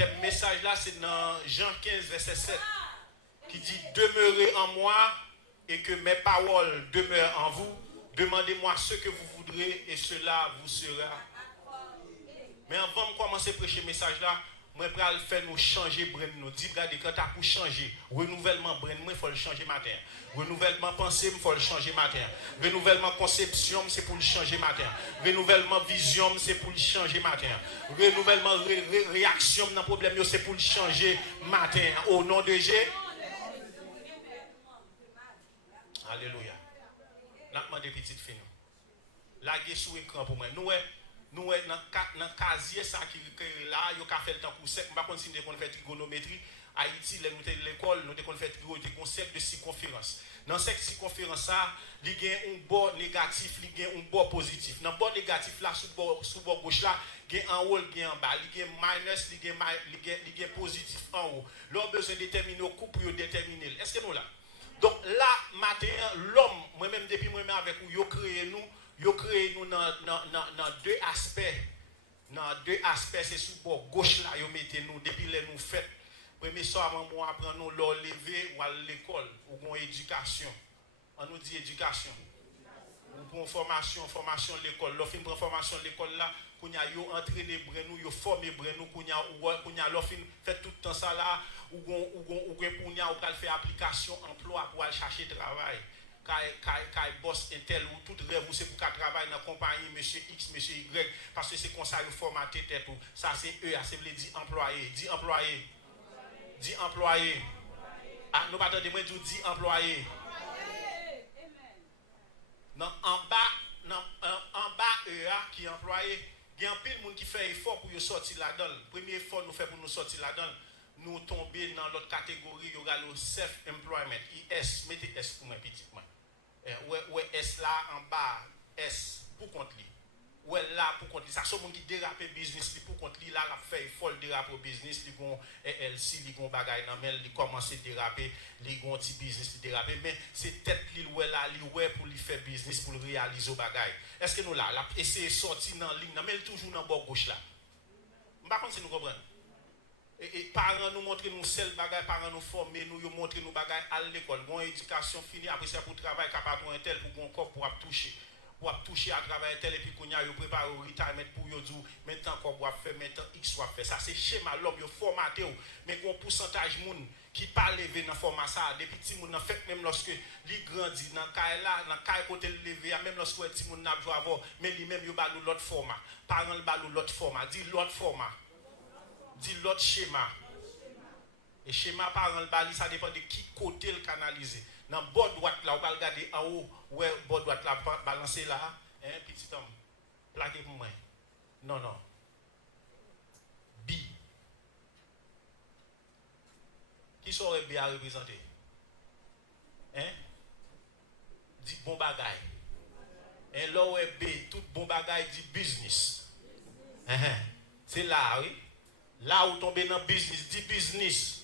Thème message là, c'est dans Jean 15, verset 7, qui dit demeurez en moi et que mes paroles demeurent en vous. Demandez-moi ce que vous voudrez et cela vous sera. Mais avant de commencer à prêcher le message là, moi je vais faire nous changer brain nous. Dis regardez quand tu as pour changer, renouvellement brain moi il faut le changer matin. Renouvellement pensée, il faut le changer matin. Renouvellement conception, c'est pour le changer matin. Renouvellement vision, c'est pour le changer matin. Renouvellement réaction dans le problème, c'est pour le changer matin. Au nom de Jésus. Alléluia. N'a pas de petites filles. Là, il y a sous écran pour moi. Nous, dans le casier, ça qui est là, il y a fait le temps pour sec. On va continuer à faire trigonométrie. Haïti, l'école, nous avons fait un concept de circonférence. Dans cette circonférence, il y a un bord négatif, il y a un bord positif. Dans le bord négatif, là, sous le bord gauche, là, il y a en haut, il y a en bas. Il y a minus, il y a positif en haut. L'on a besoin de déterminer le coup pour déterminer. Est-ce que nous là? Donc là, matin, l'homme, moi-même, depuis moi-même avec vous, il a créé nous dans deux aspects. Dans deux aspects, c'est sous le bord gauche là, il mettez nous, depuis les nous faites. Premier soir, on apprend nous leur lever ou à l'école, ou une éducation. On nous dit éducation. Ou pour formation à l'école. L'offre une formation à l'école là, qu'on a entraîné brenou, yo formé brenou, qu'on a l'offre fait tout le temps ça là, ou pour faire application emploi pour aller chercher travail. Quand boss intel ou tout rêve c'est pour qu'à travailler dans la compagnie monsieur X monsieur Y parce que c'est comme ça il formaté tête tout. Ça c'est eux, ça veut dire employé, dit employé. Dit employé. Ah, nous pas de moi dit employé. Non, en bas EA qui est employé, il y a un peu de monde qui fait effort pour sortir là-dedans. Premier effort nous fait pour nous sortir là-dedans. Nous tomber dans l'autre catégorie, il y a le self-employment. IS, mettez S pour moi petitement. Ouais, S là en bas, S pour compte lui. Ouais là pour compte lui. Ça c'est monde qui dérape business lui pour compte lui là, la fait effort déraper business, li gon LC, li gon bagay nan men, li commencer déraper, li gon petit business li déraper, mais c'est tête li ouais là, li ouais pour lui faire business pour réaliser bagay. Est-ce que nous là, la essayer sortir dans ligne, mais toujours dans bord gauche là. M'pa konn si nous comprenons. Et parents nous montrent nous seul bagay, parents nous former, nous montrent nous bagay à l'école, bon éducation finie, après c'est pour travail capable un tel pour gon corps pour toucher à travers tel et puis qu'on a préparé au retirement pour yo dire maintenant qu'on doit faire maintenant X soit fait. Ça c'est schéma l'homme yo formaté mais un pourcentage moun qui pas lever dans format ça des petits moun en fait même lorsque li grandit dans caille là dans caille côté lever même lorsque petit moun n'a joué avant mais lui même yo ba l'autre format. Parents ba l'autre format, dit l'autre format. Dit l'autre schéma. Et schéma parent bali ça dépend de qui côté le canaliser. Dans bord droite là on va regarder en haut ouais bord droite là balancer là hein petit homme. Plaqué pour moi. Non. B. Qui saurait B à représenter? Hein? Dit bon bagay. Et là où est B tout bon bagay dit business. C'est là oui. Là où tomber dans business, dit business.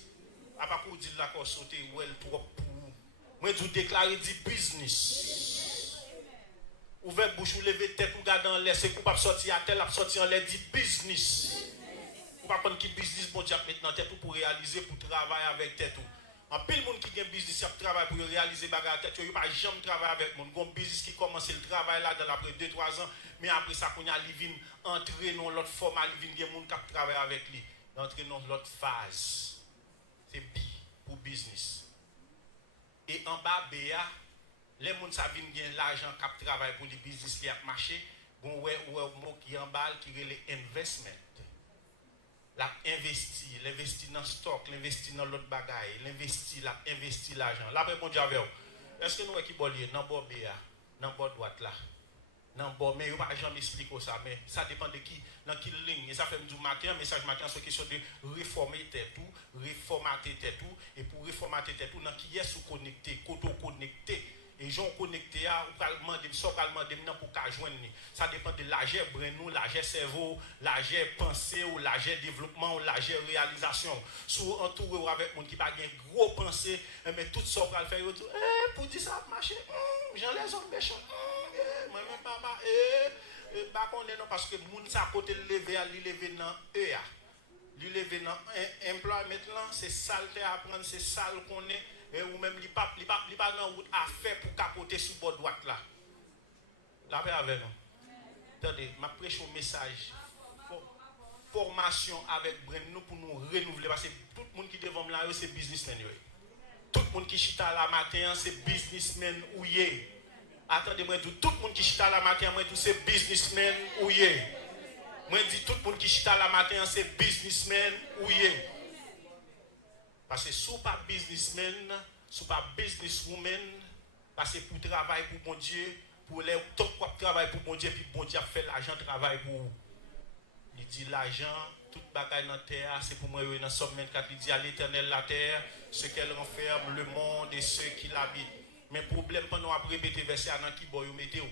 A pas pour dire là qu'on sauter ou elle trop pour. Moi je déclarer dit business. Ouvert bouche ou lever tête ou garder en l'air, c'est pour pas sortir à tel, sortir en l'air dit business. Ou pas prendre qui business bon Dieu maintenant tête pour réaliser pour travailler avec tête ou. En pile monde qui gagne business qui travaille pour réaliser bagarre tête, yo pas jamais travailler avec monde. Gon business qui commence le travail là dans après 2-3 ans, mais après ça qu'on a li vinn entrer dans l'autre format, li vinn gen monde qui travaille avec lui, entrer dans l'autre phase. C'est B pour business. Et en bas BA, les gens qui viennent l'argent qui travaillent pour les business qui a marché, bon ouais mot qui en bas qui est l'investment. L'investi dans le stock, l'investi dans l'autre bagaille, l'investi l'argent. Là après bon Dieu avec est-ce que nous qui bollier dans bord BA, dans bord droite là. Non bon mais pas jamais expliquer ça mais ça dépend de qui dans quelle ligne et ça fait du matin message matin c'est question de réformer tout reformater tout et pour reformater tout dans qui est sous connecté côté connecté et gens connectés à ou calmement dem so calmement dem nan pour ka joindre ça dépend de l'âge brain nous l'âge cerveau l'âge pensée ou l'âge développement ou l'âge réalisation sous entouré avec monde qui pas gain gros pensée mais tout ça pour faire pour dire ça marcher j'en les hommes méchants moi même pas pas qu'on est non parce que moun ça côté lever à lever dans eux Lui lever dans employment là, c'est saleté à prendre, c'est sale qu'on est et ou même li pas dans route à faire pour capoter sur bord droite là. La paix avec nous. Attendez, m'a prêché un message. Formation avec nous pour nous renouveler parce que tout le monde qui devant là c'est businessman. Tout le monde qui chita la matin c'est businessman ou yé. Attendez-moi tout le monde qui chita la matin moi tout c'est businessman ou yé. Moi dis tout le monde qui chita la matin c'est businessman ou yé. Parce que si vous pas businessman, si vous pas businesswoman, parce que pour travailler pour bon Dieu, pour les top travail pour bon Dieu, puis bon Dieu fait l'argent travail pour vous. Il dit l'argent, toute bagaille dans la terre, c'est pour moi dans Somme 24, il dit à l'Éternel la terre, ce qu'elle renferme, le monde et ceux qui l'habitent. Mais le problème pendant après répéter verset dans qui boy mettez où.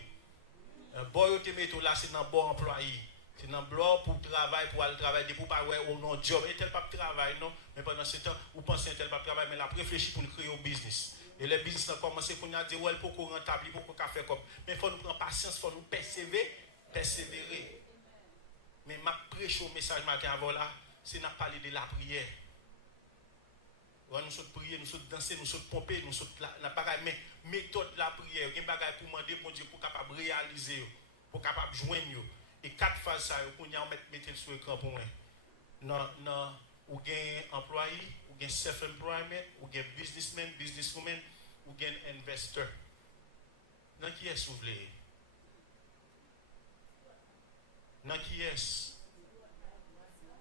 Boy te mettez là c'est dans bon employé. C'est dans bloc pour travail pour aller travailler pour pas ouais ou non job et tel pas travail non mais pendant ce temps vous pensez tel pas travail mais la réfléchir pour créer un business et les business ont commencé pour nous dire ouais pour qu'on rentable pour qu'on faire comme mais il faut nous prendre patience faut nous persévérer mais ma prêche au message matin avant là c'est n'a parler de la prière nous sommes prier nous sommes danser nous sommes pomper nous sommes la bagaille mais méthode de la prière il y a bagaille pour demander mon Dieu pour capable réaliser pour capable joindre et 4 phases ça qu'on y a mettre sur l'écran pour moi non ou gain employé ou gain self employment ou gain businessman businesswoman ou gain investor dans qui est soulevé dans qui est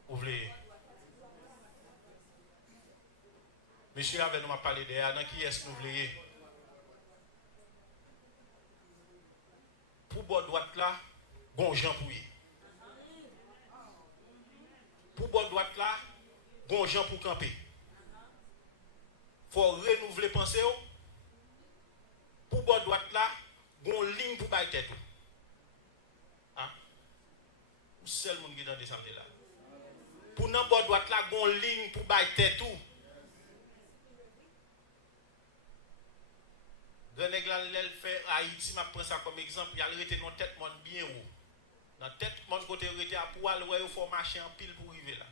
ouvré monsieur avait nous parlé de dans qui est ouvré pour bord droite là bon Jean pour y. Pour bord droite là, bon Jean pour camper. Faut renouveler pensée. Pour bord droite là, bon ligne pour bailler tête. Ah. Ou seul monde qui dans descendre là. Pour nan bord droite là, bon ligne pour bailler tête tout. Grenègue là, elle fait Haïti, m'a prend ça comme exemple, il a arrêté dans tête monde bien haut. Dans tête mon côté arrêté à poil ouais il faut marcher en pile pour arriver là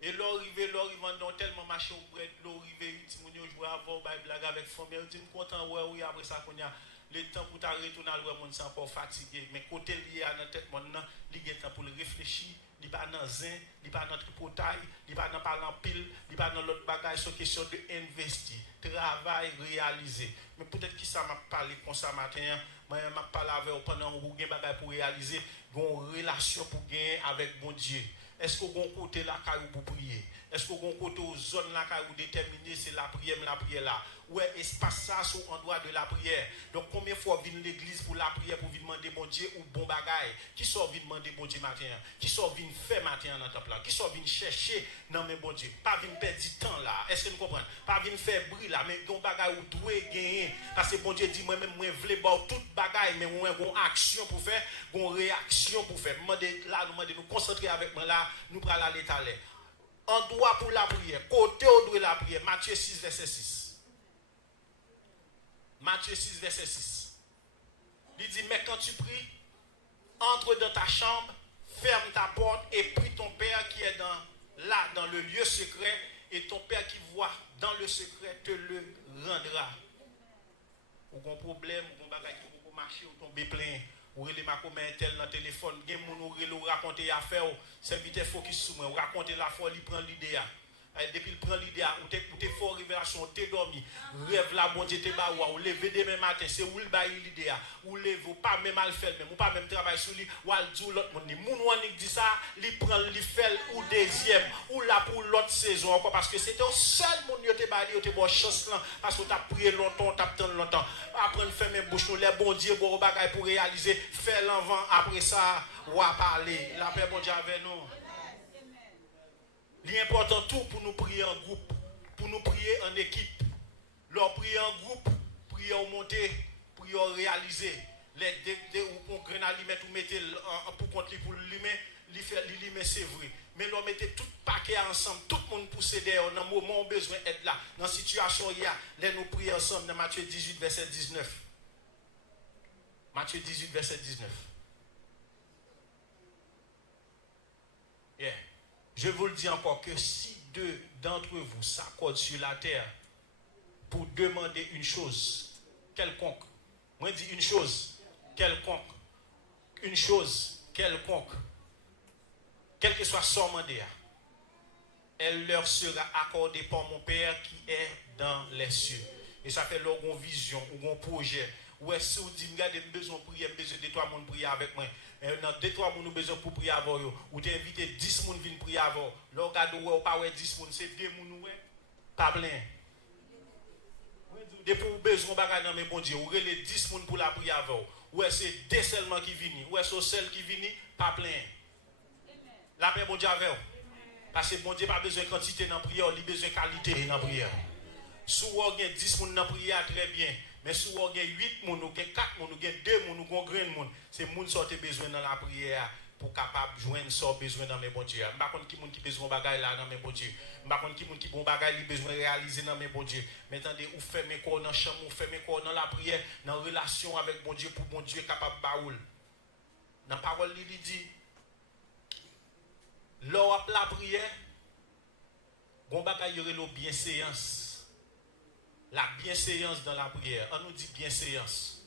et l'arriver dans tellement marcher au bread l'arriver ti moun yo jouer avant bail blague avec famille dit content ouais oui après ça qu'on a le temps pour ta retourner à monde c'est encore fatigué mais côté lié à dans tête mon nan li gen temps pour réfléchir li pas dans zin li pas dans tripotaille li pas dans parler en pile li pas dans l'autre bagage sur question de investir travail réaliser mais peut-être qui ça m'a parlé comme ça matin moi m'a parlé avec pendant ou gen bagage pour réaliser gon relation pour gagner avec bon Dieu. Est-ce que vous côté la caille pour prier? Est-ce que vous côté zone la caille déterminer c'est la prière là? Ouais, espace ça sur endroit de la prière. Donc combien de fois vient l'église pour la prière pour venir demander bon Dieu ou bon bagaille? Qui sort venir demander bon Dieu matin? Qui sort venir faire matin dans temple là? Qui sort venir chercher dans mes bon Dieu? Pas venir perdre du temps là. Est-ce que vous comprenez? Pas venir faire bruit là, mais bon bagaille ou doit gagner parce que bon Dieu dit moi même moi vle ba toute bagaille mais moi gon action pour faire, gon réaction pour faire. Nous concentrer avec moi là, nous pral aller t'aller. Endroit pour la prière, côté où doit la prière, Matthieu 6 verset 6. Matthieu 6 verset 6. Il dit mais quand tu pries, entre dans ta chambre, ferme ta porte et prie ton Père qui est dans le lieu secret et ton Père qui voit dans le secret te le rendra. Ou un problème, ou un bagage qui peut marcher, ou tomber plein. Ou relé ma comme un tel dans le téléphone, gen moun ou relé ou raconter affaire, serviteur focus sur moi, ou raconter la foi, il prend l'idée. Depuis il prend l'idée, ou t'es fort révélation, t'es dormi, rêve la bon Dieu, t'es ba ou lever demain matin, c'est où il baille l'idée, ou lève, ou pas même mal faire, même, ou pas même travail sur lui, ou al dit l'autre monde, moun wanik dit ça, il prend, il fait, ou deuxième, ou là pour l'autre saison, encore parce que c'était au seul monde qui t'es baillé, ou t'es bon chance là, parce que t'as prié longtemps, t'as attendu longtemps, apprendre à faire mes bouches, les bon Dieu, bon bagaille pour réaliser, faire l'envant, après ça, ou à parler, la paix bon Dieu avec nous. L'important tout pour nous prier en groupe, pour nous prier en équipe. Leur prier en groupe, prier en monter, prier en réaliser. Les ou on grenade mettre ou mettez pour contre pour limer, limer c'est vrai. Mais leur mettez tout paquet ensemble, tout le monde pousse derrière dans le moment où on besoin d'être là. Dans la situation il y a, les nous prier ensemble dans Matthieu 18 verset 19. Matthieu 18 verset 19. Yeah. Je vous le dis encore que si deux d'entre vous s'accordent sur la terre pour demander une chose quelconque, moi je dis une chose quelconque, une chose quelconque, quel que soit son mandat, elle leur sera accordée par mon Père qui est dans les cieux. Et ça fait leur vision ou un projet. Ou est-ce que vous dites, regardez, besoin de prier, besoin de 2-3 personnes prier avec moi. Dans 2-3 personnes, besoin pour prier avec vous. Ou t'es invité 10 personnes viennent prier avec vous. Là, regardez, ou pas 10 personnes, c'est 2 personnes, pas plein. Depuis que vous avez besoin de dans mes bon Dieu, vous avez 10 personnes pour la prière avec vous. Ou est-ce que c'est 2 seulement qui viennent. Ou est-ce que c'est celle qui viennent, pas plein. La paix, bon Dieu, avec vous. Parce que bon Dieu n'a pas besoin de quantité dans la prière, il a besoin de qualité dans la prière. Si vous avez 10 personnes dans la prière, très bien. Mais si vous avez 8 personnes, ou 4 personnes, ou 2 personnes, ou 1 grand monde, c'est les gens qui ont besoin dans la prière pour capable de joindre ce besoin dans mes bon Dieu. Je ne sais pas qui ont besoin de bagaille là dans mes bon Dieu. Je ne sais pas qui ont besoin de réaliser dans mes bon Dieu. Mais attendez, vous faites mes corps dans la chambre, vous faites mes corps dans la prière, dans la relation avec bon Dieu, pour bon Dieu capable de baoul. Dans la parole, il dit, lors de la prière, bon bagaille y aurait la bienséance. La bienséance dans la prière. On nous dit bienséance.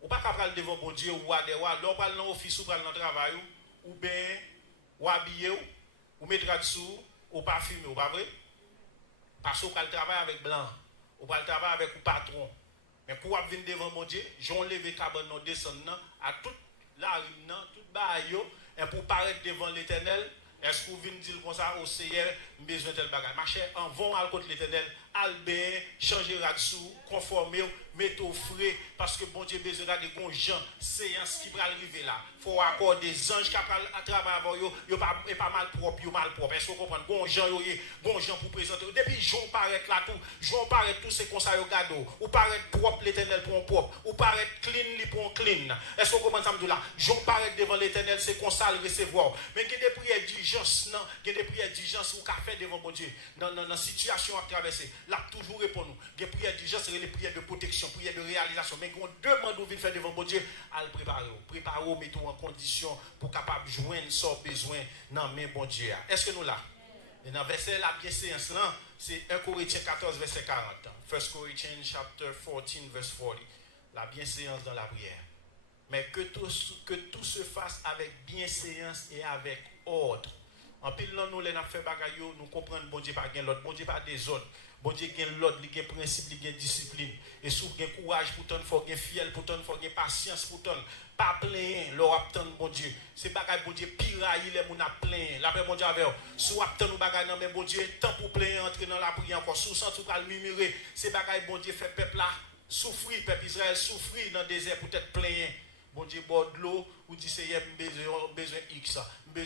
Ou pas qu'à parler devant bon Dieu ou à des rois, l'on parle dans l'office ou parle dans le travail, ou bien, ou habillé, ou mettre dessous, ou parfumé, ou pas vrai? Parce qu'on parle travail avec blanc, ou parle travail avec le patron. Mais pour venir devant mon Dieu, j'en lève cabane, non descendre à toute la rue, toute baille, et pour paraître devant l'Éternel. Est-ce que vous venez dire comme ça au Seigneur, besoin de tel bagage? Ma chère, en vont à contre l'Éternel, albin, changer là-dessous, conformer, mettre au frais, parce que bon Dieu besoin de bons gens, séance qui va arriver là. Il faut accorder des anges qui travaillent avec eux, ils ne pas mal propre, ils mal propre. Est-ce que vous comprenez? Bon gens pour présenter. Depuis Jean paraît là tout, Jean paraît tout, c'est comme ça, regarde. Ou paraît propre l'Éternel pour un propre, ou paraît clean pour un clean. Est-ce que vous comprenez ça? Là, Jean paraît devant l'Éternel, c'est comme ça, le recevoir. Mais il y a des prières d'urgence, il y a des prières d'urgence ou qu'a fait devant bon Dieu, dans la situation à traverser. Là, toujours répond nous. Les prières d'urgence, c'est les prières de protection, prières de réalisation. Mais on demande où faire devant bon Dieu, à le préparer. Préparer, mettons en condition pour capable de joindre son besoin dans mes bon Dieu. Est-ce que nous là? Et dans verset la bienséance là, c'est 1 Corinthiens 14, verset 40. 1 Corinthians chapter 14, verset 40. La bienséance dans la prière. Mais que tout se fasse avec bienséance et avec ordre. En pile, nous, les fait bagaille, nous comprenons bon Dieu pas gain l'autre, bon Dieu pas des autres. Bon Dieu gain l'autre, il gain principe, il gain discipline. Et souvent gain courage pour ton, faut gain fiel pour ton, faut gain patience pour ton. Pas plein, leur attend bon Dieu. C'est bagaille bon Dieu piraille les moun a plein. La paix bon Dieu avec. Sous attend nous bagaille non mais bon Dieu, temps pour plein entrer dans la prière encore. Sous sans tout cal murmurer, c'est bagaille bon Dieu fait peuple là souffrir, peuple Israël souffrir dans le désert pour être plein. Bon Dieu bord de l'eau, ou dit c'est besoin X.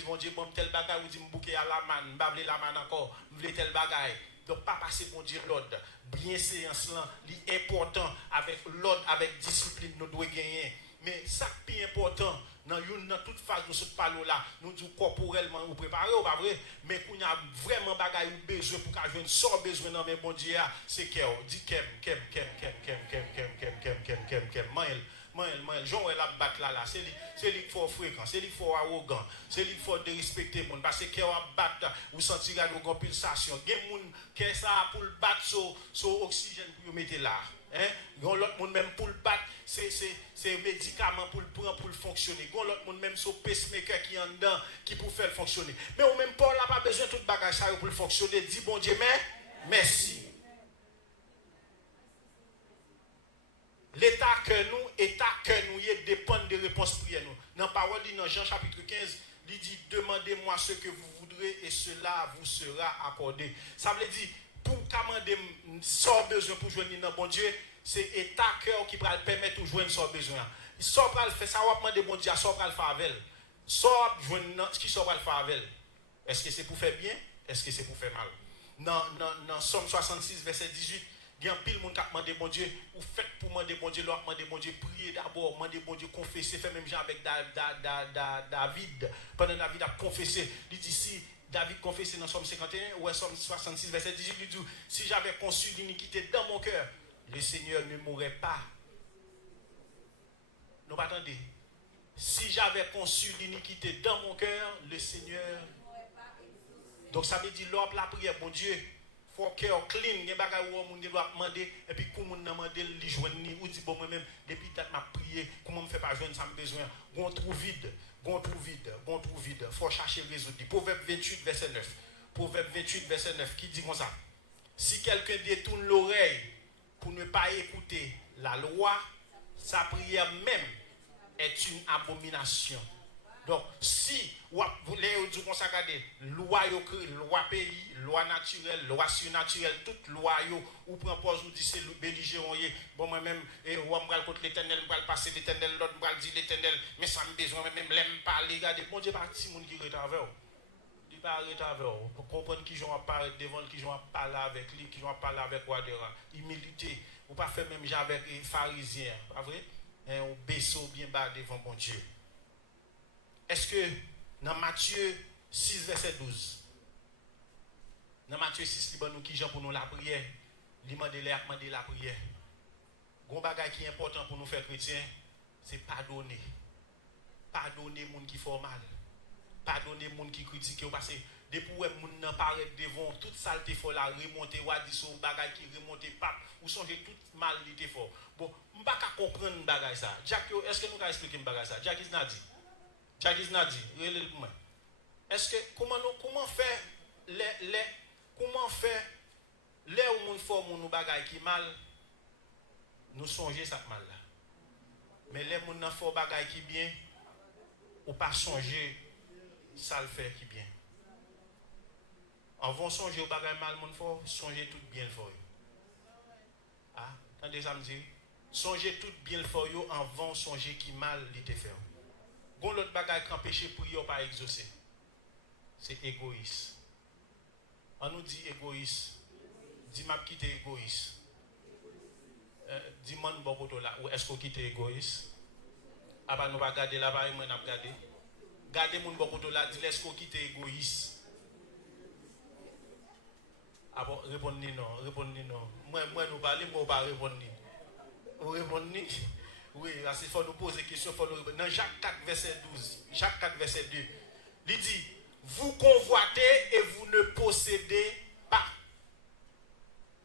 Bon Dieu bon tel bagaille, ou dit m'bouquer à la manne, m'bavler la manne encore, m'vle tel bagaille. Donc pas passer bon Dieu l'ordre. Bien séance là, l'important avec l'ordre, avec discipline nous doit gagner. Mais ça qui est important dans toute phase de ce parole là, nous disons corporellement nous préparer ou pas vrai, mais qu'on a vraiment bagaille ou besoin pour qu'à joindre sans besoin dans mes bon Dieu, c'est que dit kem. Jean la battre là, c'est lui qui faut fréquent, c'est lui qui faut arrogant, c'est lui qui faut de respecter monde parce que on battre ou sentir une pulsation. Il y a des gens qui ça pour le battre sur oxygène pour le mettre là. Hein? L'autre monde même pour le battre, c'est médicament pour le prendre pour le fonctionner. L'autre monde même sur pacemaker qui est en dedans qui pour faire fonctionner. Mais on même pas là pas besoin de tout bagage ça pour le fonctionner. Dis bon Dieu merci. L'état que nous dépend des réponses prières nous. Dans la parole dans Jean chapitre 15, il dit demandez-moi ce que vous voudrez et cela vous sera accordé. Ça veut dire pour commander sans besoin pour joindre dans bon Dieu, c'est état cœur qui va permettre de joindre sans besoin. Sans pas le faire ça va demander bon Dieu, sans pas le faire avec. Sans joindre qui sans pas le faire avec. Est-ce que c'est pour faire bien? Est-ce que c'est pour faire mal? Dans Somme 66 verset 18, il y a un pile monde qui a demandé bon Dieu, ou faites pour demander bon Dieu, leur demander bon Dieu, prier d'abord, demander bon Dieu, confesser, fait même genre avec David. Pendant David a confessé, il dit si David confessait dans Somme 51 ou Somme 66 verset 18, il dit si j'avais conçu l'iniquité dans mon cœur, le Seigneur ne mourrait pas. Non, pas attendez. Si j'avais conçu l'iniquité dans mon cœur, le Seigneur Donc ça veut dire l'ordre la prière, bon Dieu, faut cœur clean, il y a des choses où on doit demander, et puis comment on demande de joindre, ou dit bon moi-même, depuis que m'a prié, comment on fait pas joindre ça me besoin, on trouve vide, on trouve vide, on trouve vide, faut chercher résoudre. Proverbe 28 verset 9. Proverbe 28 verset 9 qui dit comme ça. Si quelqu'un détourne l'oreille pour ne pas écouter la loi, sa prière même est une abomination. Donc, si vous voulez dire comme ça, loi pays, loi naturelle, loi surnaturelle, toute loi, ou prend pause, ou dit c'est belligérant, bon, moi-même, ou on va contre l'éternel, on va passer l'éternel, l'autre va dire l'éternel, mais ça me besoin, même, l'aime parler, regardez, bon Dieu, pas si monde qui est avec vous. Il pas arrêter avec vous. Pour comprendre qui j'en parle devant, qui j'en parle avec lui, qui j'en parle avec Wadera. Humilité. Ou pas faire même avec les pharisiens, pas vrai? Un baisseau bien bas devant mon Dieu. Est-ce que dans Matthieu 6, verset 12, dans Matthieu 6, il nous qui pour nous la prière, il demande la prière. Gon bagay qui est important pour nous faire chrétiens, c'est pardonner. Pardonner les gens qui font mal. Pardonner les gens qui critiquent. Parce que depuis que les gens paraissent devant toute saleté, il faut la remonter, ou dire son bagay qui remonte pas, ou changer tout mal qui est fort. Bon, je ne peux pas comprendre bagay ça. Jack, est-ce que nous pouvons expliquer bagay ça? Jack is Nadi. Jack is Nadi. Est-ce que comment faire les où nous formons nos bagay qui mal, nous songer ça mal là. Mais les gens font bagay qui bien, ou pas changer ça le fait qui bien. En vont songer au bagay mal mon faut songer tout bien le faut. Ah, attendez ça me dit. Songer tout bien le faut en vont songer qui mal l'été fait. Gon l'autre bagay qui empêche pour yo pas exaucer. C'est égoïste. On nous dit égoïste. Dis m'a quitter égoïste. Dis-moi bon côté là ou est-ce qu'on quitte égoïste? Ah bah nous pas garder là-bas moi n'a regarder. Gardez mon bon côté là, dis est-ce qu'on quitte égoïste? Ah bon, répondez non, répondez non. Moi nous parler, moi pas répondre. Vous répondez? Oui, parce qu'il faut nous poser des questions, faut nous répondre. Dans Jacques 4 verset 12, Jacques 4 verset 2, il dit vous convoitez et vous ne possédez pas.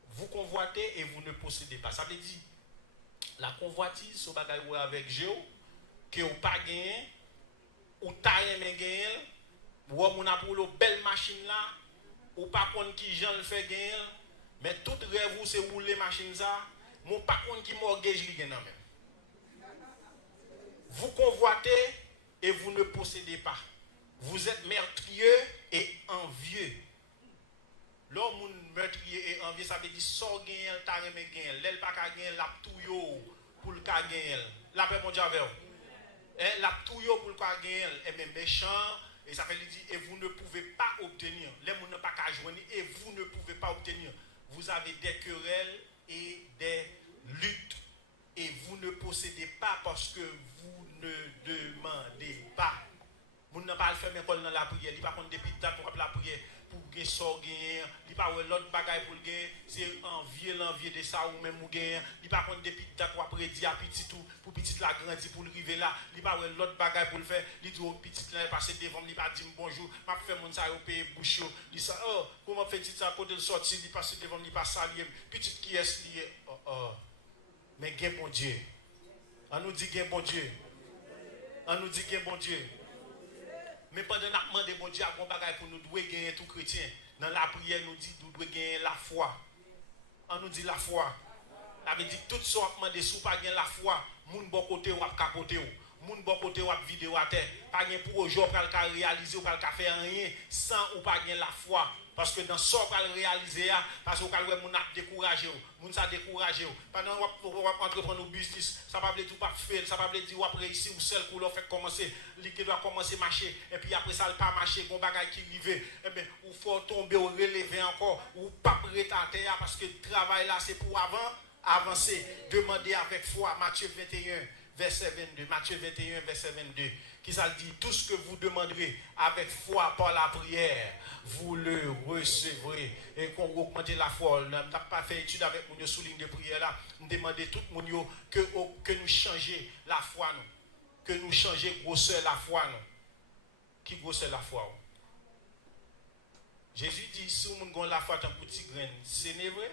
Vous convoitez et vous ne possédez pas. Ça veut dire la convoitise, c'est bagaille avec Dieu que vous pas gagné, ou taille mais gagné, ou on a pour le belle machine là, ou pas contre qui Jean le fait gagner, mais tout rêve vous c'est rouler machine ça, mon pas contre qui mortgage li gagner même. Vous convoitez et vous ne possédez pas. Vous êtes meurtrieux et envieux. L'homme meurtrier et envieux, ça veut dire sort gagner, ta remé gagner, l'elle pas ka gagner la tout yo pour le ka gagner. La paix mon Dieu avec vous. La tout yo pour le ka gagner, et même méchant et ça veut dire et vous ne pouvez pas obtenir. Les gens ne pas ka joindre et vous ne pouvez pas obtenir. Vous avez des querelles et des luttes et vous ne possédez pas parce que vous ne demandez pas. Vous n'avez pas fait l'école dans la prière, il n'y a pas contre depuis date pour la prière pour gagner sort gagner, il n'y a pas l'autre bagaille pour gagner, c'est l'envie de ça ou même ou gagner, il n'y a pas contre depuis date pour prédire à petit tout pour petit la grandir pour arriver là, il n'y a pas l'autre bagaille pour le faire, il dit au petit là passer devant, il pas dire bonjour, m'a fait mon ça au pays bouche, il dit ça oh, comment fait petit ça côté le sortir, il passe devant, il pas saluer, petit qui est lié. Oh. Mais gain bon Dieu. On nous dit gain bon Dieu. On nous dit gain bon Dieu. Mais pendant que nous demandons bon Dieu à bon bagage pour nous devons gagner tout chrétien. Dans la prière, nous dit nous devons gagner la foi. On nous dit la foi. Ça veut dire toutes sortes de demandé sous pas gagner la foi. Moun bon côté ou capoter ou. Moun bon côté ou vidéo à terre. Pas gagner pour aujourd'hui pour le réaliser ou pour le faire rien sans ou pas gagner la foi. Parce que dans ce qu'on va réaliser, parce que vous avez découragé, vous avez découragé. Pendant que vous entreprendre un business, ça va vous dire que vous pas faire, ça va vous dire que vous avez réussi ou seul pour le faire commencer, qui doit commencer à marcher, et puis après ça, il pas marcher, bon bagage qui arrive, et bien, il faut tomber ou relever encore, ou pas retarder, parce que le travail là, c'est pour avancer, demander avec foi, Matthieu 21, verset 22, Matthieu 21, verset 22. Qui ça dit, tout ce que vous demanderez avec foi par la prière, vous le recevrez. Et qu'on augmente la foi, on n'a pas fait étude avec mon souligne de prière là, on demandait tout le monde que nous changions la foi, nous. Que nous changions grosseur la foi, nous. Qui grosseur la foi? Jésus dit, si vous avez la foi tant pour petit grain, c'est vrai.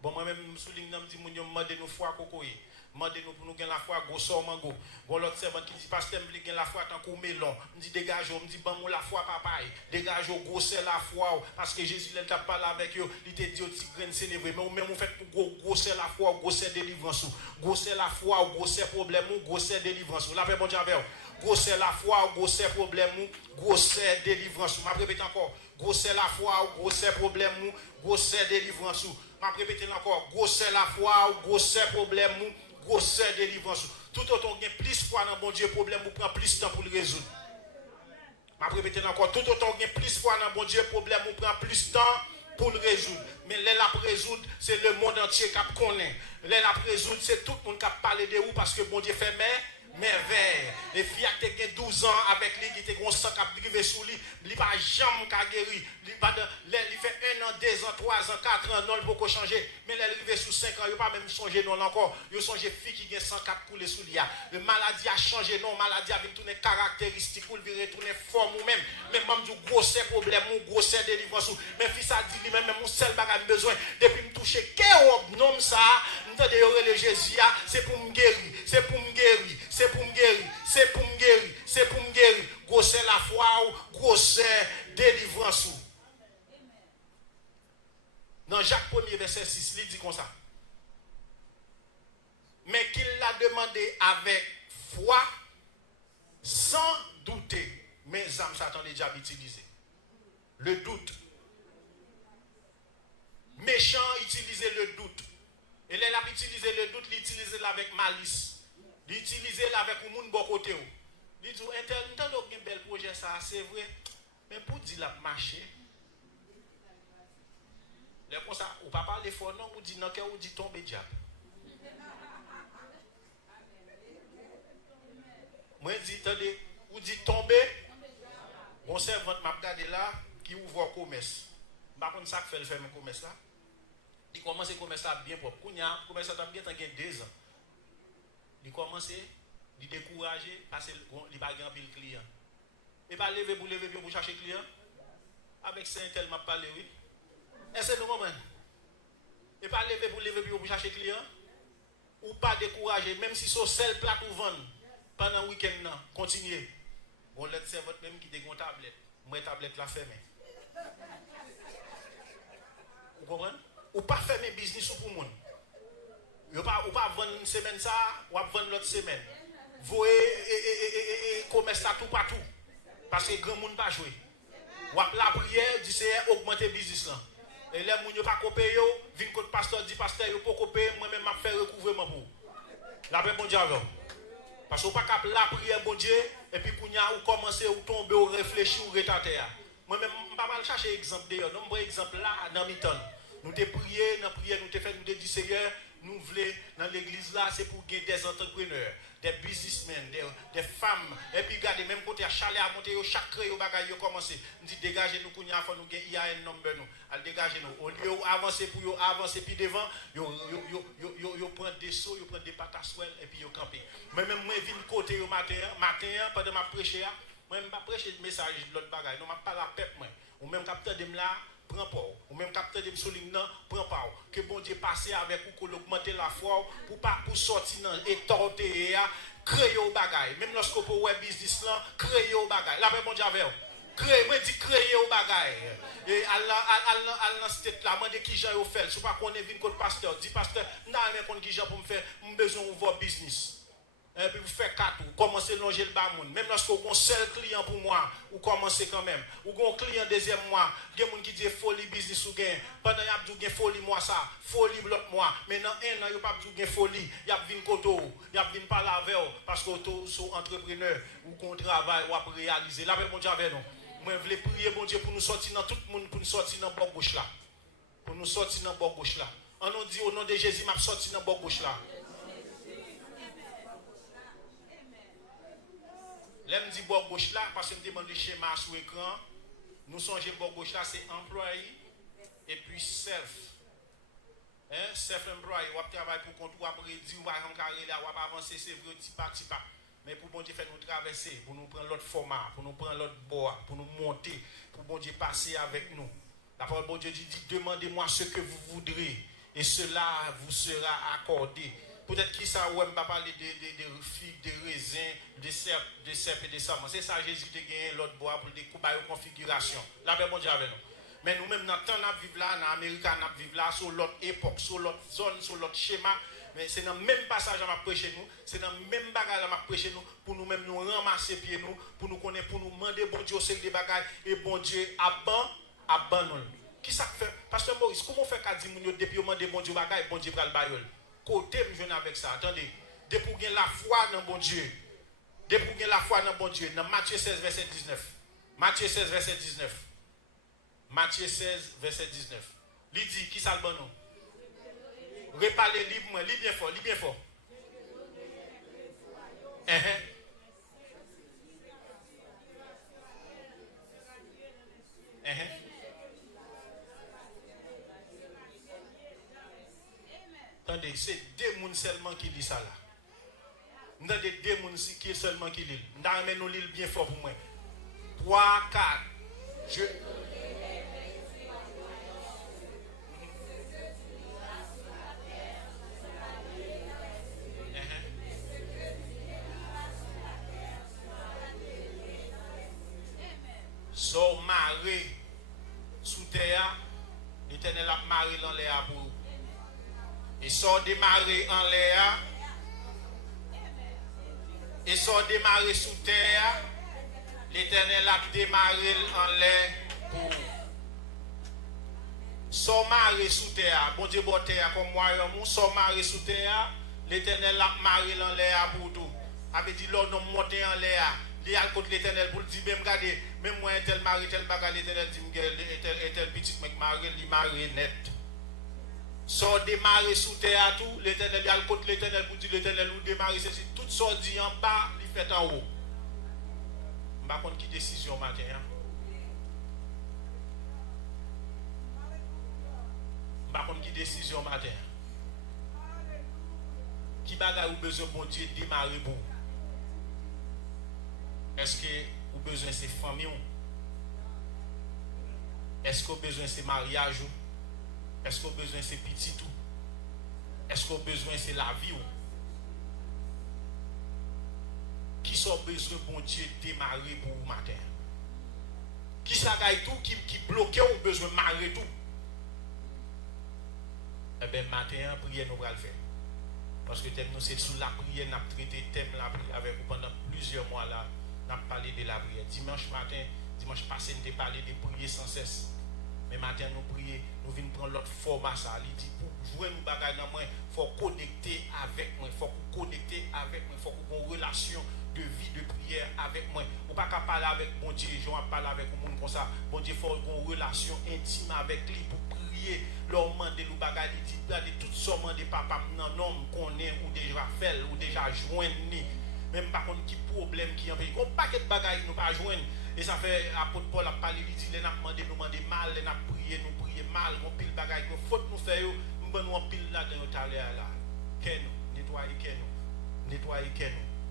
Bon, moi-même, souligne, je dis, nous demandons nos foi cocoyer. Demandez-nous pour nous gagner la foi, gros sort mango. Bon, l'autre servant qui dit, pasteur, je gagne la foi tant qu'on melon. Je dis, dégage, je dis, bon, la foi, papa. Dégage, gros c'est la foi. Parce que Jésus, il t'a parlé avec eux, il t'a dit, petit grain, c'est vrai. Mais même, vous faites pour gros c'est la foi, gros c'est délivrance. Gros c'est la foi, gros c'est problème, gros c'est délivrance. La paix, bon Dieu, avec gros c'est la foi, gros c'est problème, gros c'est délivrance. Je répète encore. Gros c'est la foi, gros c'est problème, gros c'est délivrance. Je répète encore. Gros c'est la foi, gros c'est problème, gros c'est délivrance. Tout autant on gagne plus foi dans bon Dieu, problème ou prend plus de temps pour le résoudre. Je répète encore. Tout autant on gagne plus foi dans bon Dieu, problème ou prend plus de temps pour le résoudre. Mais les la résoudre, c'est le monde entier qui connaît. Les la résoudre, c'est tout le monde qui parle de vous parce que bon Dieu fait merveille. Les filles qui ont 12 ans avec lui, qui ont 100 qui privé sous lui, il n'a jamais guéri. Il fait 1 an, 2 ans, 3 ans, 4 ans, non, il ne peut pas changer. Mais il est arrivé sous 5 ans, il n'a pas même changé non encore. Il a changé fille qui a 104 coulées sous lui. La maladie a changé, non, la maladie a tourné caractéristique, il retourner forme ou même. Même du gros problème, ou gros délivrance. Mais fils a dit lui-même, mon seul bagage besoin, depuis me toucher, qu'est-ce nom ça, m'entendez le Jésus, c'est pour me guérir, c'est pour me guérir, c'est pour me guérir, c'est pour me guérir, c'est pour me guérir. Gros c'est la foi, gros c'est délivrance. Dans Jacques 1er verset 6, il dit comme ça. Mais qu'il l'a demandé avec foi, sans douter. Mes âmes s'attendaient déjà à utiliser. Le doute. Méchant utiliser le doute. Et là, il utilise le doute, il utilise avec malice. Il utilise avec le monde bon côté. Il dit, il a un bel projet, ça, c'est vrai. Mais pour dire la marché, le comme ça, ou pas parler fort, non, ou dit non, ou dit tomber diable. Moi, je dis, attendez, ou dit tomber. Mon servant m'a regardé là, qui ouvre le commerce. Par contre, ça fait le faire mon commerce là. Il commence à commerce là bien propre. Quand il a commerce là bien, il y a 2 ans. Il commence à décourager parce qu'il n'a pas de client. Il va lever pour chercher client. Avec ça, tel m'a parlé, oui. Est-ce que nous comprenons? Il va lever pour chercher client. Ou pas décourager, même si c'est seul plat ou vendre pendant le week-end, continuez. Bon, c'est votre même qui a une tablette. Moi, tablette la fermée. Vous comprenez? Ou pas fermer business pour le monde. Ou pas vendre une semaine ça, ou pas vendre l'autre semaine. Vous commerce ça tout partout. Parce que le grand monde ne va pas jouer. Ou la prière, dit c'est augmenter le business là. Et les gens ne pas copier, viennent contre pasteur, dit pasteur, vous ne copier, moi-même, je fais recouvrement pour vous. La paix, bon Dieu, avec vous. Parce que vous ne pouvez pas la prière, bon Dieu, et puis quand vous commencez à tomber, ou réfléchir, ou retarder. Moi-même, je ne vais pas chercher exemple d'ailleurs. Nous avons un exemple là, dans mi-temps. Nous avons prié, nous avons fait, nous avons dit, Seigneur, nous voulons, dans l'église là, c'est pour gagner des entrepreneurs, des businessmen, des femmes. Et puis, regardez, même côté à chalet à monter, chaque créé, bagaille, commencé. Nous dit, dégagez nous, il faut nous gagner un nombre, nous. Allez, dégagez nous. Au lieu d'avancer pour avancer, puis devant, vous prenez des seaux, vous prenez des pâtes à soie, et puis vous campez. Moi-même, moi, je viens côté au matin, pendant ma prêcher, moi, je ne vais pas prêcher le message de l'autre bagaille. Non, je ne pas la pep, moi. Ou même capteur de là, prends pas. Ou même capteur de souligne, prends pas. Que bon Dieu passe avec vous, pour augmenter la foi, pour sortir dans et torter, créer au bagaille. Même lorsque vous web business là, créer au bagaille. Là, bon Dieu avec vous. Créer, moi, dis créer au bagaille. Et à l'instant là, moi, de qui j'ai fait. Je ne sais pas qu'on est venu contre pasteur. Dis pasteur, non, mais qu'on qui j'ai pour me faire, besoin de votre business. Et puis vous faites 4, vous commencez à longer le bas monde. Même lorsque vous avez un seul client pour moi, vous commencez quand même. Vous avez un client deuxième mois, il y a des gens qui disent folie business ou gain. Pendant qu'il y a folie moi ça, folie l'autre mois. Mais dans 1 an, il n'y a pas de folie. Il y a une koto, il y a une parler avec vous. Parce que vous êtes entrepreneur, ou qu'on travaille, ou à réaliser. Là, bon Dieu avec nous. Moi, je voulais prier bon Dieu pour nous sortir dans tout le monde, pour nous sortir dans le bord gauche là. Pour nous sortir dans le bord gauche là. On nous dit au nom de Jésus, je vais sortir dans le bord gauche là. Là, je dis bord gauche là, parce que je me demande le schéma sur l'écran. Nous songeons bord gauche là, c'est employé et puis self. Self-employé, on travaille pour compte, on réduire, on va avancer, c'est vrai, petit pas. Mais pour bon Dieu faire nous traverser, pour nous prendre l'autre format, pour nous prendre l'autre bois, pour nous monter, pour bon Dieu passer avec nous. La parole de Dieu dit, demandez-moi ce que vous voudrez et cela vous sera accordé. Peut-être qu'il ça ouais, pas parler de figues, de raisins, de cèpes et de semences. C'est ça Jésus te gagné l'autre bois pour des configurations. La paix bon Dieu avec nous. Mais nous-mêmes, dans le temps, nous vivons là, en Amérique, nous vivons là, sur l'autre époque, sur l'autre zone, sur l'autre schéma. Mais c'est dans le même passage à prêcher nous, c'est dans le même bagage à prêcher nous, pour nous-mêmes nous ramasser pieds nous, pour nous connaître, pour nous demander bon Dieu c'est des bagages, et bon Dieu abandonne. Qui ça fait? Pasteur Maurice, comment fait qu'à dire depuis demander bon Dieu bagages, bon Dieu pral bayol? Côté me jeune avec ça, attendez. Depuis pour gagner la foi dans bon Dieu. Depuis pour gagner la foi dans bon Dieu, dans Matthieu 16 verset 19. Matthieu 16 verset 19. Matthieu 16 verset 19. Il dit qui ça le bon nom? Reparlez libre, lis bien fort, lis bien fort. Attendez, c'est deux personnes seulement qui lisent ça là. Nous avons deux personnes qui seulement qui lisent. Nous avons nous lire bien fort pour moi. 3, 4. Je... So maré sous terre, l'Éternel a maré dans l'air pour vous. Et so démarré en l'air, et so démarré sous terre, l'Éternel a démarré en l'air pour vous. So maré sous terre, bon Dieu bon terre comme moi, so maré sous terre, l'Éternel a maré dans l'air pour tout. Avait dit l'homme monté en l'air. Il y a le côté l'Éternel pour dire, même regardez, même moi, tel mari, tel bagage, l'Éternel dit, tel petit mec marié, il marié net. Sort démarrer sous terre tout, l'Éternel, il y a le côté l'Éternel pour dire, l'Éternel, ou démarrer ceci, tout sort dit en bas, il fait en haut. Je ne sais pas qui décision matin. Je ne sais pas qui décision matin. Qui bagage ou besoin, bon Dieu, démarrer pour? Est-ce que vous avez besoin de ces familles? Est-ce que vous avez besoin de ces mariages? Est-ce que vous avez besoin de ces petits tout? Est-ce que vous avez besoin de ces la vie? Qui sont besoin bon Dieu démarrer pour vous matin? Qui s'agaille tout, qui bloque ou besoin de marrer tout? Eh bien, matin, prière nous va le faire. Parce que thème nous c'est sous la prière, nous avons traité thème la prière avec vous pendant plusieurs mois là. Nous avons parlé de la prière. Dimanche matin, dimanche passé, nous avons parlé de prier sans cesse. Mais maintenant, nous prions, nous venons prendre l'autre format. Il dit, pour jouer nous bagages dans moi, il faut connecter avec moi. Il faut connecter avec moi. Il faut qu'on ait une relation de vie, de prière avec moi. On ne peut pas parler avec mon Dieu. Je ne vais pas parler avec le monde comme ça. Bon Dieu, il faut qu'on ait une relation intime avec lui pour prier. Leur demander le bagage. Il dit, regardez, toutes sortes de papa, non, non, qu'on est ou déjà fait, ou déjà joindre. Même par contre, qui problème qui en fait. On paquet de bagages nous pas joindre. Et ça fait apôtre Paul a parlé, il dit, nous demandé mal, nous prié mal, on pile bagages, nous faute nous faire, nous avons pile là dans notre aller là. Qu'est nous, nettoyer nous,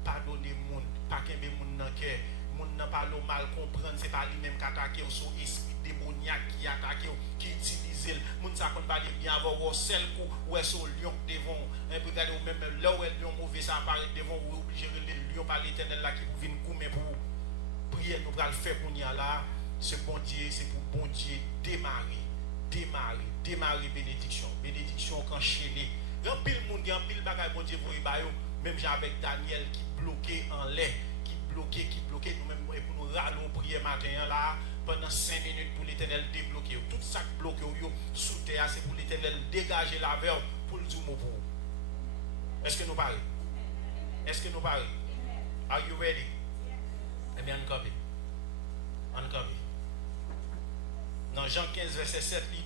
pardonner monde, pas qu'un monde dans cœur, monde n'a pas le mal comprendre, c'est pas lui même qui attaque ou son esprit démoniaque qui attaque qui utilise le monde ça qu'on parle bien avoir seul coup ou est son lion devant un peu regarder même là où est lion mauvais ça apparaît devant ou obligé le lion par l'Éternel là qui pour venir coumer pour prier nous va le faire pour nous là ce bon Dieu c'est pour bon Dieu démarrer bénédiction quand chéné grand pile monde grand pile bagaille bon Dieu pour bayo même avec Daniel qui bloqué en l'air qui bloqué nous même pour nous rallons prier matin là pendant 5 minutes pour l'Éternel débloquer tout ça bloqué sous terre c'est pour l'Éternel dégager la verre pour le dire mot pour est-ce que nous parlons are you ready eh bien on copie dans Jean 15 verset 7 il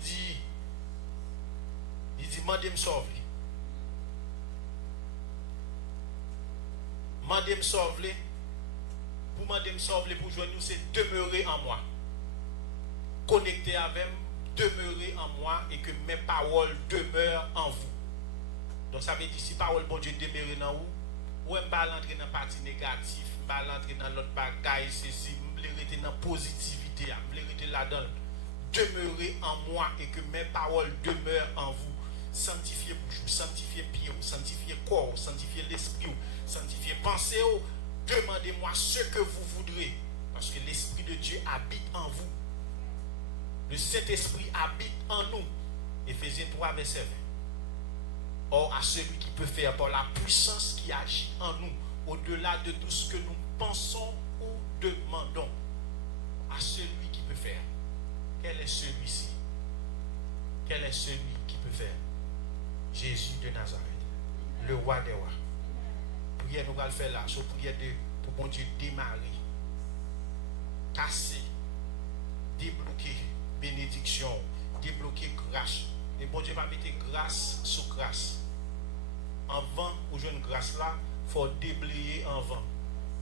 dit mandez-moi sauver pour joindre nous c'est demeurer en moi connecter avec demeurer en moi et que mes paroles demeurent en vous. Donc ça veut dire si parole bon Dieu demeure dans vous, ou ne pas l'entrer dans la partie négative, ne pas l'entrer dans l'autre bagaille, c'est si vous voulez rester dans la positivité, vous voulez rester là-dedans. demeurez en moi et que mes paroles demeurent en vous. Sanctifiez bouche, sanctifiez pied, sanctifiez corps, sanctifiez l'esprit, sanctifiez pensée. Demandez-moi ce que vous voudrez, parce que l'Esprit de Dieu habite en vous. Le Saint-Esprit habite en nous. Éphésiens 3, verset 20. Or, à celui qui peut faire par la puissance qui agit en nous, au-delà de tout ce que nous pensons ou demandons, à celui qui peut faire. Quel est celui-ci? Quel est celui qui peut faire? Jésus de Nazareth, le roi des rois. Prière, nous allons le faire là. So, prière pour bon Dieu démarrer, casser, débloquer bénédiction, débloquer grâce. Et bon Dieu va mettre grâce sur grâce. En vent, ou jeune grâce là, il faut déblayer en vent.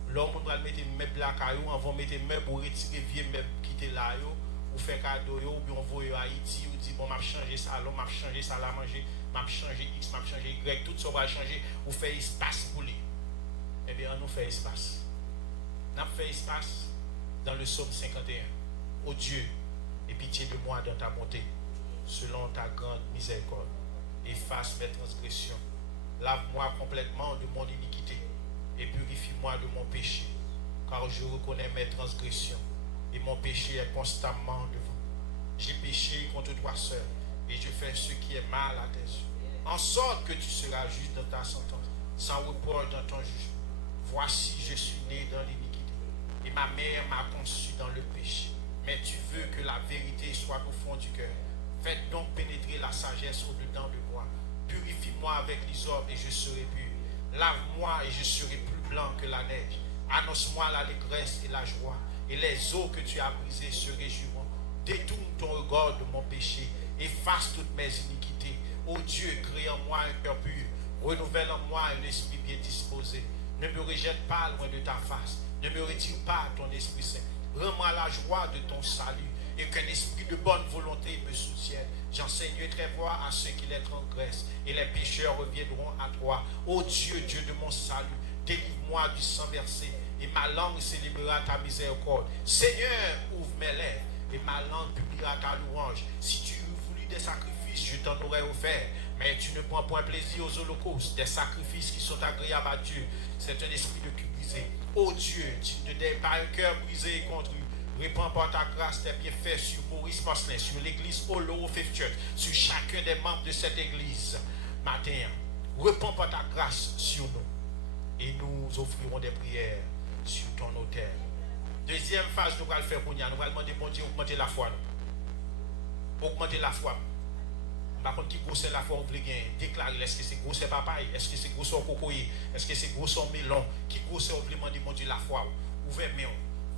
L'homme va mettre meuble là, on va mettre meuble pour retirer vieux meuble qui était là, ou faire cadeau, ou bien on va à Haïti, ou dit bon, m'a changé ça, l'homme m'a changé ça, la manger, m'a changé X, m'a changé Y, tout ça va changer, ou faire espace pour lui. Eh bien, on nous fait espace. On fait espace dans le psaume 51. Ô Dieu, aie pitié de moi dans ta bonté, selon ta grande miséricorde. Efface mes transgressions. Lave-moi complètement de mon iniquité et purifie-moi de mon péché, car je reconnais mes transgressions et mon péché est constamment devant. J'ai péché contre toi seul et je fais ce qui est mal à tes yeux. En sorte que tu seras juste dans ta sentence, sans reproche dans ton jugement. Voici, je suis né dans l'iniquité et ma mère m'a conçu dans le péché. Mais tu veux que la vérité soit au fond du cœur. Faites donc pénétrer la sagesse au-dedans de moi. Purifie-moi avec l'hysope et je serai pur. Lave-moi et je serai plus blanc que la neige. Annonce-moi l'allégresse et la joie. Et les eaux que tu as brisées se réjouiront. Détourne ton regard de mon péché. Efface toutes mes iniquités. Ô Dieu, crée en moi un cœur pur. Renouvelle en moi un esprit bien disposé. Ne me rejette pas loin de ta face. Ne me retire pas ton Esprit Saint. Rends-moi la joie de ton salut et qu'un esprit de bonne volonté me soutienne. J'enseignerai voix à ceux qui les transgressent et les pécheurs reviendront à toi. Ô Dieu, Dieu de mon salut, délivre-moi du sang versé et ma langue célébrera ta miséricorde. Seigneur, ouvre mes lèvres et ma langue publiera ta louange. Si tu eus voulu des sacrifices, je t'en aurais offert. Mais tu ne prends point plaisir aux holocaustes, des sacrifices qui sont agréables à Dieu. C'est un esprit de cul brisé. Ô Dieu, tu ne donnes pas un cœur brisé et contrit. Répands par ta grâce tes bienfaits sur Maurice Marcelin, sur l'église Olo Faith Church, sur chacun des membres de cette église. Matin, répands par ta grâce sur nous. Et nous offrirons des prières sur ton autel. Deuxième phase, nous allons le faire pour nous. Nous allons demander bon Dieu augmenter la foi. Augmenter la foi. Par contre, qui grosse la foi, on veut gagner. Déclarer, est-ce que c'est gros c'est papaye? Est-ce que c'est gros son cocoyer? Est-ce que c'est gros son melon? Qui grosse on veut demander mon Dieu la foi? Ouvrez mes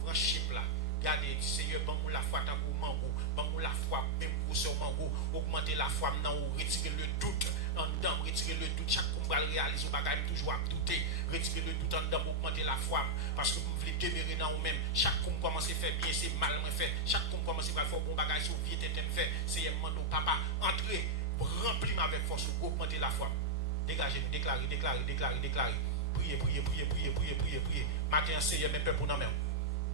franchis là. Regardez, Seigneur, bon la foi tant que mango, bon la foi même pour ce mango, augmenter la foi maintenant ou retirer le doute en dedans, retirer le doute chaque fois qu'on va réaliser on va toujours à douter, retirer le doute en dedans, augmenter la foi parce que vous voulez demeurer dans vous-même. Chaque fois qu'on commence à faire bien, c'est mal fait. Chaque fois qu'on commence à faire bon bagage, sur vie t'es fait, c'est mando papa, entrez, remplis avec force, augmenter la foi. Dégagez, déclarez. Priez. Matin, Seigneur, mes peuple pour nous-mêmes.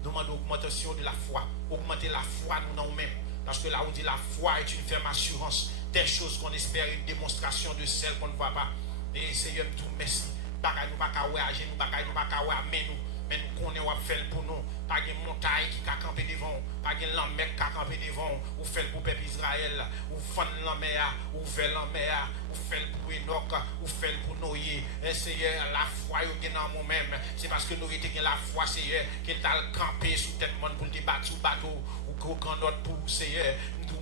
Nous demandons l'augmentation de la foi. Augmenter la foi nous nous-mêmes. Parce que là où dit la foi est une ferme assurance des choses qu'on espère, une démonstration de celles qu'on ne voit pas. Et Seigneur, tout merci. Bagay nous pas qu'à agir, nous bagay nous pas qu'à mais nous connaissons à faire pour nous. Pas de montagne qui a campé devant, pas de lamec qui a campé devant, ou fait pour le peuple Israël, ou fan la mer, ou fait la mer, ou fait pour Enoch, ou fait pour Noé. Seigneur, la foi est dans nous-mêmes. C'est parce que nous avons la foi, Seigneur, qu'il a campé sous tête monde pour le débattre sous bateau, ou qu'aucun autre pour Seigneur.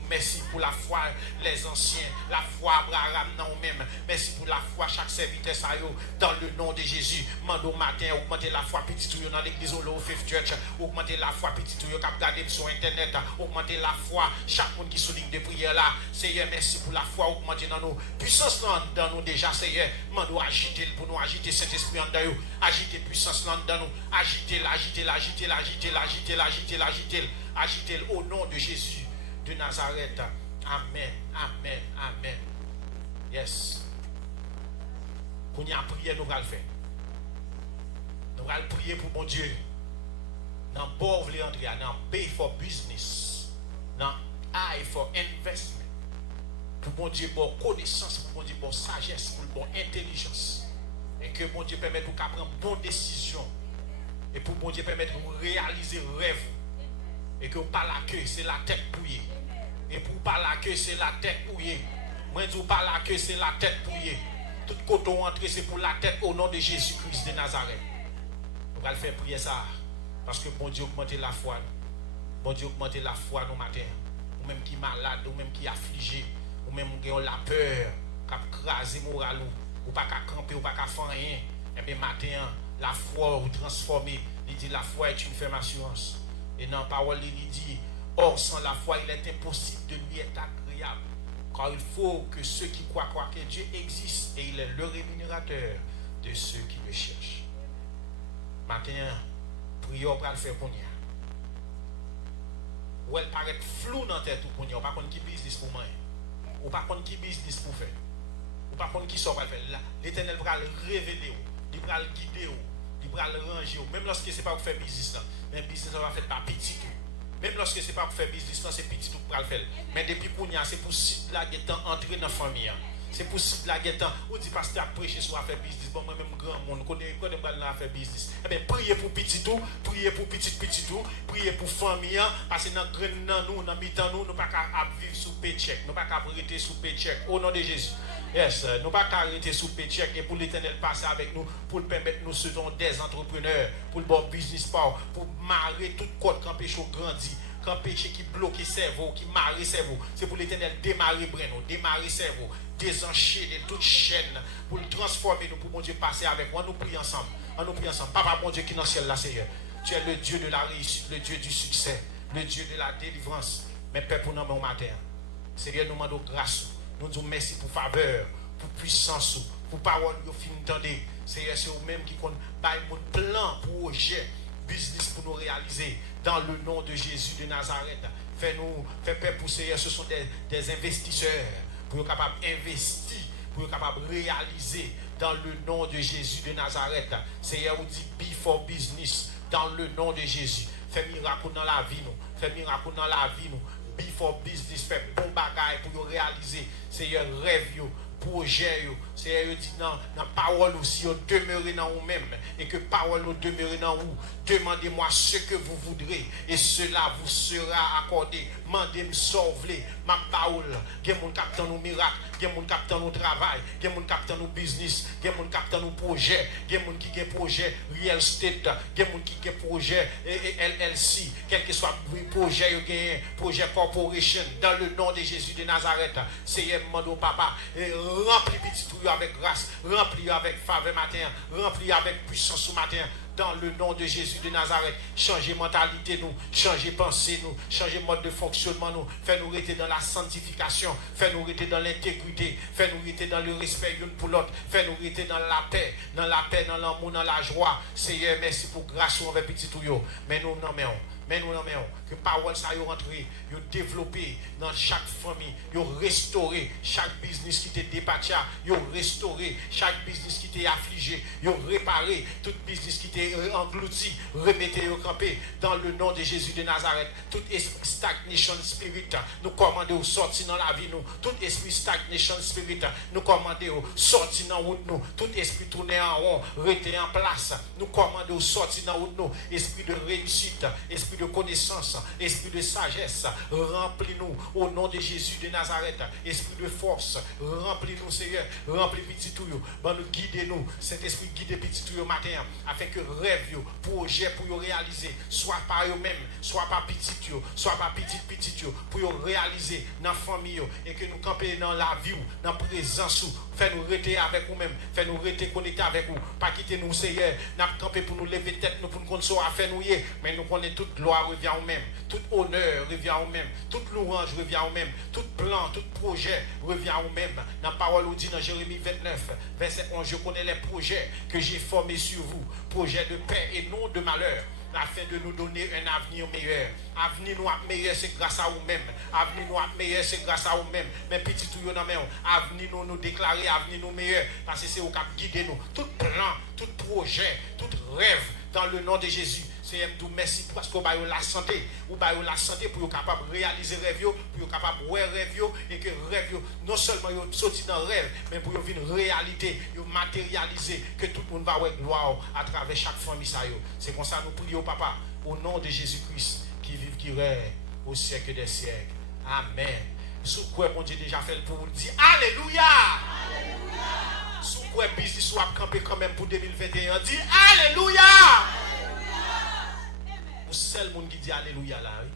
Merci pour la foi, les anciens, la foi Abraham dans nous-mêmes. Merci pour la foi, chaque serviteur ça yo, dans le nom de Jésus. Mando matin, augmenter la foi petit tout dans l'église Olo Faith Church, augmenter la foi petit tout qui a regardé sur internet, augmenter la foi, chaque monde qui souligne de prière là. Seigneur, merci pour la foi, augmenter dans nous. Puissance dans nous déjà, Seigneur. Mando agiter pour nous, agiter cet esprit en nous, agiter puissance dans nous, agiter au nom de Jésus de Nazareth. Amen. Yes. Qu'on y a prié, nous allons le faire. Nous allons prier pour mon Dieu. Dans pauvre entrer, dans pay for business, dans bail for investment. Pour bon Dieu, bon connaissance, pour bon Dieu, bon sagesse, pour bon intelligence. Et que bon Dieu permette de prendre bonne décision. Et pour bon Dieu permettre de réaliser rêve. Et que pas la queue, c'est la tête pouillée. Et pour pas la queue, c'est la tête pouillée. Moi, je dis pas la queue, c'est la tête pouillée. Tout côté entré, c'est pour la tête au nom de Jésus-Christ de Nazareth. On va le faire prier ça. Parce que bon Dieu augmente la foi. Bon Dieu augmente la foi nos matins. Ou même qui est malade, ou même qui est affligé, ou même qui a la peur, qui a crasé moral, ou pas qu'à camper, ou pas qu'à faire rien. Et bien matin, la foi vous transformer. Il dit la foi est une ferme assurance. Et dans la parole, il dit, or sans la foi, il est impossible de lui être agréable. Car il faut que ceux qui croient que Dieu existe et il est le rémunérateur de ceux qui le cherchent. Maintenant, prions pour le faire pour nous. Ou elle paraît flou dans la tête pour nous. Ou pas qu'on qui business pour moi. Ou pas qu'on qui business pour faire. Ou pas qu'on qui sort pour faire. L'Éternel va le révéler. Il va le guider. Il va le ranger. Même lorsque ce n'est pas pour faire business. Mais business va faire par petit. Même lorsque ce n'est pas pour faire business, c'est petit tout pour le faire. Mais depuis qu'on y a, c'est possible la guettant entrer dans la famille. C'est possible la guettant. On dit parce que tu as prêché sur faire business. Bon, moi-même, grand monde, connaît pas faire business. Eh bien, priez pour petit tout, priez pour petit tout, priez pour famille. Parce que dans nous, dans mi-temps, nous ne pouvons pas vivre sous paycheck. Nous ne pouvons pas arrêter sous paycheck. Au nom de Jésus. Yes, nous ne pouvons pas arrêter sous paycheck et pour l'Éternel passer avec nous, pour le permettre nous serons des entrepreneurs, pour le bon business power, pour marrer tout code quand péché grandit. Quand péché qui bloque le cerveau, qui marre le cerveau, c'est pour l'Éternel démarrer Breno, démarrer le cerveau, désenchaîner toute chaîne, pour le transformer, nous, pour mon Dieu passer avec moi. Nous prions ensemble. Nous prions ensemble. Papa, mon Dieu qui est dans le ciel là, Seigneur. Tu es le Dieu de la réussite, le Dieu du succès, le Dieu de la délivrance. Mais Père, pour nous, matin, Seigneur, nous demandons grâce. Nous disons merci pour faveur, pour puissance, pour parole, pour fin d'entendre. Seigneur, c'est vous-même qui compte mon plan, projet, business pour nous réaliser. Dans le nom de Jésus de Nazareth, fais Père pour Seigneur, ce sont des investisseurs pour être capables d'investir, pour être capables de réaliser dans le nom de Jésus de Nazareth. Seigneur, vous dit be for business dans le nom de Jésus. Fais miracle dans la vie, nous. Fais miracle dans la vie, nous. Be for business, fais bon bagaille pour réaliser. Seigneur, rêve, projet, Seigneur, dit dans la parole aussi, demeurez dans vous-même et que parole nous demeure dans vous. Demandez-moi ce que vous voudrez et cela vous sera accordé. Mandez-moi sauver ma parole. Il y a des gens qui captent nos miracles, il y a des gens qui captent nos travail, il y a des gens qui captent nos business, il y a des gens qui captent nos projets, il y a des gens qui ont projet real estate, il y a des gens qui ont projet LLC, quel que soit le projet, projet corporation, dans le nom de Jésus de Nazareth. Seigneur, demande papa, remplis petit tout avec grâce, remplis avec faveur matin, remplis avec puissance ce matin. Dans le nom de Jésus de Nazareth, changer mentalité nous, changer pensée nous, changer mode de fonctionnement nous, fais-nous rester dans la sanctification, fais-nous rester dans l'intégrité, fais-nous rester dans le respect l'une pour l'autre, fais-nous rester dans la paix, dans l'amour, dans la joie. Seigneur, merci pour grâce envers petit tout yo. Mais nous n'en mettons. Mais nous n'en mettons. Que parole ça y rentré, yo développé dans chaque famille, yo restauré chaque business qui était dépassé, yo restauré chaque business qui était affligé, yo réparé tout business qui était englouti, remettez au campé dans le nom de Jésus de Nazareth. Tout esprit stagnation spirit, nous commandons au sortir dans la vie nous. Tout esprit stagnation spirit, nous commandons au sortir dans route nous. Tout esprit tourné en rond, rester en place, nous commandons au sortir dans route nous. Esprit de réussite, esprit de connaissance, esprit de sagesse, remplis-nous au nom de Jésus de Nazareth. Esprit de force, remplis-nous Seigneur, remplis petit tout yo, nous guidez-nous, cet esprit guide petit tout yo matin, afin que rêve yo, projet pour yo réaliser, soit par eux-mêmes, soit par petit yo, soit par petit yo, pour yo réaliser dans la famille yo, et que nous camper dans la vie, dans la présence, fais-nous rester avec nous-mêmes, fais-nous rester connectés avec vous, pas quitter nous Seigneur, n'a camper pour nous lever tête, nous pour nous construire à faire nous y, mais nous connaissons toute gloire revient au même, tout honneur revient au même, toute louange revient au même, tout plan, tout projet revient au même. Dans la parole on dit dans Jérémie 29, verset 11, je connais les projets que j'ai formés sur vous, projets de paix et non de malheur, afin de nous donner un avenir meilleur. Avenir nous meilleur, c'est grâce à vous-même. Avenir nous meilleur, c'est grâce à vous-même. Mais petit tout yon nan men, avenir nous déclarer, avenir nous meilleur, parce que c'est au cap guider nous. Tout plan, tout projet, tout rêve dans le nom de Jésus. Seigneur, nous merci parce que vous avez la santé. Vous avez la santé pour être capable de réaliser rêve, pour être capable de voir rêve, et que rêve, non seulement sorti dans le rêve, mais pour venir une réalité, matérialiser, que tout le monde va avoir gloire à travers chaque famille. C'est comme ça que nous prions, Papa, au nom de Jésus-Christ, qui vive, qui règne au siècle des siècles. Amen. Sous quoi bon Dieu déjà fait pour vous dire Alléluia. Alléluia. Sous quoi business soit campé quand même pour 2021, dit Alléluia. Vous seul monde qui dit Alléluia là. Oui?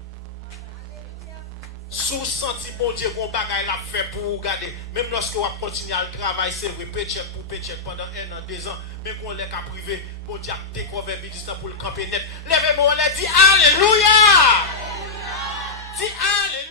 Sous senti bon Dieu qu'on bagaille l'a fait pour vous garder. Même lorsque vous continuez à travailler, c'est vrai, paycheck pour paycheck pendant 1 an, 2 ans, mais qu'on l'ait qu'à privé, bon Dieu a découvert business pour le camper net. Levez-moi, on dit Alléluia. Dis Alléluia.